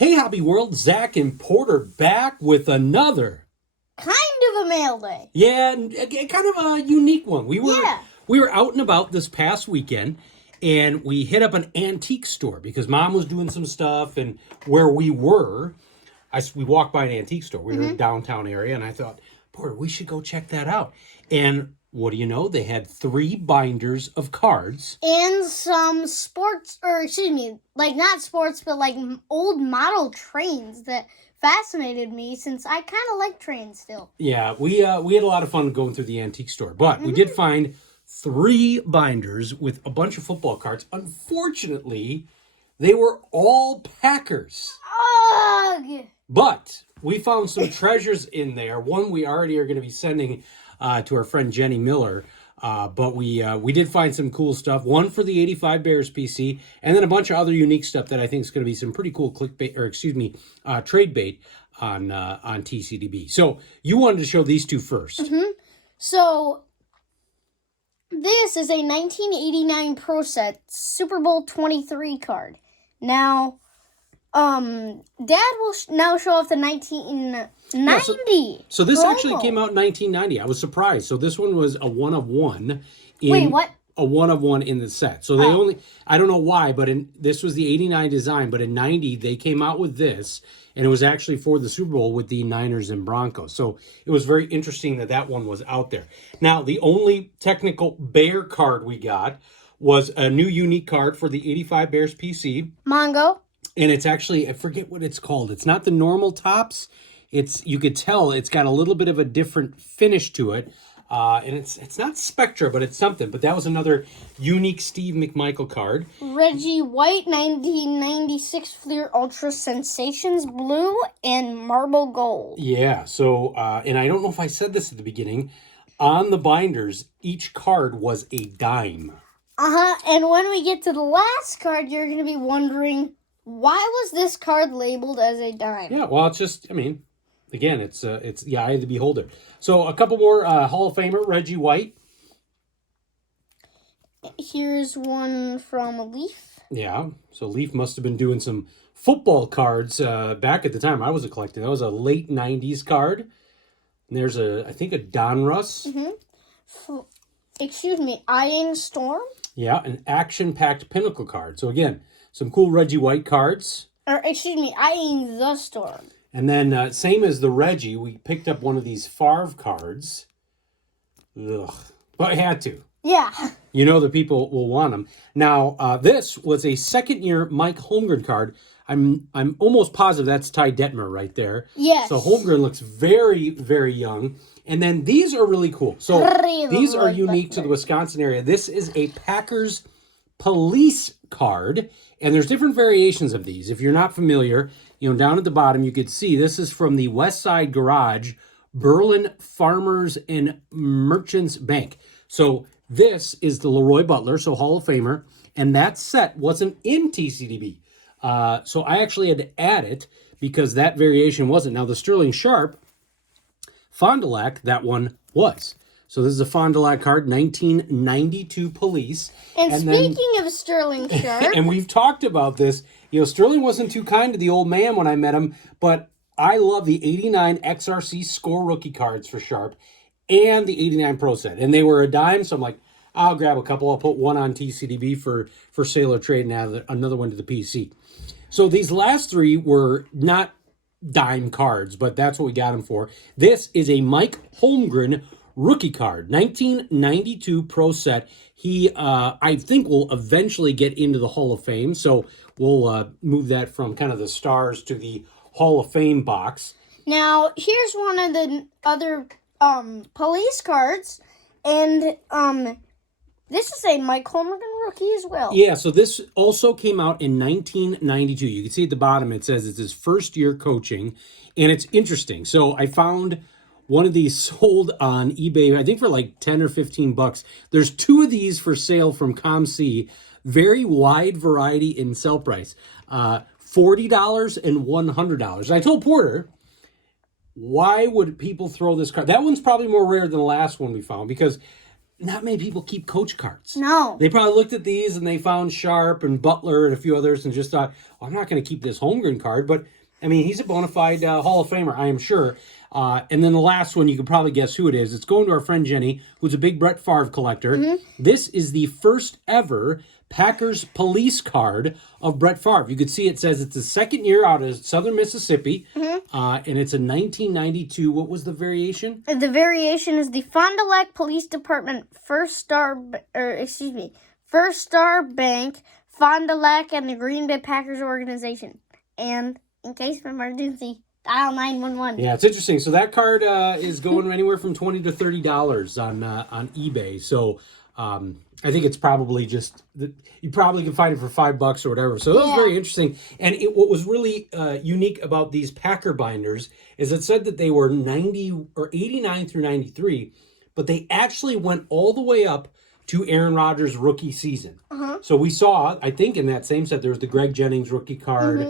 Hey, Hobby World, Zach and Porter back with another kind of a mail day. Yeah, kind of a unique one. We Yeah. were out and about this past weekend, and we hit up an antique store because Mom was doing some stuff, and where we were, we walked by an antique store. We were in a downtown area, and I thought, Porter, we should go check that out. And what do you know? They had 3 binders of cards. And some sports, or excuse me, like not sports, but like old model trains that fascinated me since I kind of like trains still. Yeah, we had a lot of fun going through the antique store, but we did find 3 binders with a bunch of football cards. Unfortunately, they were all Packers. Ugh! But we found some treasures in there. One we already are going to be sending to our friend Jenny Miller. But we did find some cool stuff. One for the 85 Bears PC, and then a bunch of other unique stuff that I think is going to be some pretty cool trade bait on TCDB. So you wanted to show these two first. So this is a 1989 Pro Set Super Bowl 23 card. Now, Dad will now show off the 1990. So this promo. actually came out in 1990. I was surprised. So this one was a 1 of 1. Wait, what? A 1 of 1 in the set. So they I don't know why, but this was the 89 design, but in 90 they came out with this, and it was actually for the Super Bowl with the Niners and Broncos. So it was very interesting that one was out there. Now, the only technical Bear card we got was a new unique card for the 85 Bears PC. Mongo. And it's actually, I forget what it's called. It's not the normal tops. You could tell it's got a little bit of a different finish to it. And it's not Spectra, but it's something. But that was another unique Steve McMichael card. Reggie White, 1996 Fleer Ultra Sensations Blue and Marble Gold. Yeah, so, and I don't know if I said this at the beginning. On the binders, each card was a dime. And when we get to the last card, you're going to be wondering, why was this card labeled as a dime? Yeah, well, it's just, I mean, again, it's the eye of the beholder. So a couple more Hall of Famer, Reggie White. Here's one from Leaf. Yeah, so Leaf must have been doing some football cards back at the time I was collecting. That was a late 90s card. And there's I think a Donruss. Eyeing Storm. Yeah, an action-packed Pinnacle card. So again, some cool Reggie White cards. Eyeing the Storm. And then, same as the Reggie, we picked up one of these Favre cards. Ugh. But I had to. Yeah. You know the people will want them. Now, this was a second-year Mike Holmgren card. I'm almost positive that's Ty Detmer right there. Yes. So Holmgren looks very, very young. And then these are really cool. So these are unique to the Wisconsin area. This is a Packers police card. And there's different variations of these. If you're not familiar, down at the bottom, you could see this is from the West Side Garage, Berlin Farmers and Merchants Bank. So this is the Leroy Butler, so Hall of Famer, and that set wasn't in TCDB. So I actually had to add it because that variation wasn't. Now the Sterling Sharp, Fond du Lac, that one was. So this is a Fond du Lac card, 1992 police. And speaking of Sterling Sharp... and we've talked about this. Sterling wasn't too kind to the old man when I met him, but I love the 89 XRC score rookie cards for Sharp and the 89 Pro Set. And they were a dime, so I'm like, I'll grab a couple. I'll put one on TCDB for sale or trade and add another one to the PC. So these last 3 were not dime cards, but that's what we got them for. This is a Mike Holmgren rookie card, 1992 Pro Set. He, I think, will eventually get into the Hall of Fame. So we'll move that from kind of the stars to the Hall of Fame box. Now, here's one of the other police cards. And this is a Mike Holmgren rookie as well. Yeah, so this also came out in 1992. You can see at the bottom it says it's his first year coaching. And it's interesting. So I found one of these sold on eBay, I think for like 10 or 15 bucks. There's 2 of these for sale from ComC. Very wide variety in sell price. $40 and $100. I told Porter, why would people throw this card? That one's probably more rare than the last one we found because not many people keep coach cards. No. They probably looked at these and they found Sharp and Butler and a few others and just thought, well, I'm not going to keep this Holmgren card. But, I mean, he's a bona fide Hall of Famer, I am sure. And then the last one, you can probably guess who it is. It's going to our friend Jenny, who's a big Brett Favre collector. Mm-hmm. This is the first ever Packers police card of Brett Favre. You can see it says it's the second year out of Southern Mississippi, and it's a 1992. What was the variation? The variation is the Fond du Lac Police Department First Star Bank, Fond du Lac, and the Green Bay Packers organization. And in case of emergency, dial 911. Yeah, it's interesting. So that card is going anywhere from $20 to $30 on eBay. So I think it's probably just you probably can find it for $5 or whatever. So that was very interesting. And what was really unique about these Packer binders is it said that they were 90 or 89 through 93, but they actually went all the way up to Aaron Rodgers' rookie season. So we saw, I think, in that same set there was the Greg Jennings rookie card.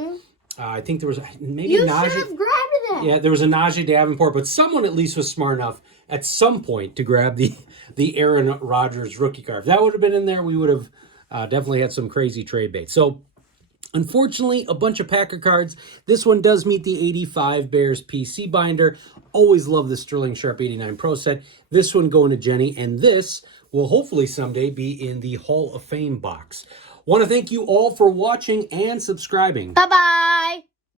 I think there was maybe you Najee. should have grabbed that. Yeah, there was a Najee Davenport, but someone at least was smart enough at some point to grab the Aaron Rodgers rookie card. If that would have been in there, we would have definitely had some crazy trade bait. So, unfortunately, a bunch of Packer cards. This one does meet the 85 Bears PC binder. Always love the Sterling Sharp 89 Pro set. This one going to Jenny, and this will hopefully someday be in the Hall of Fame box. Want to thank you all for watching and subscribing. Bye-bye.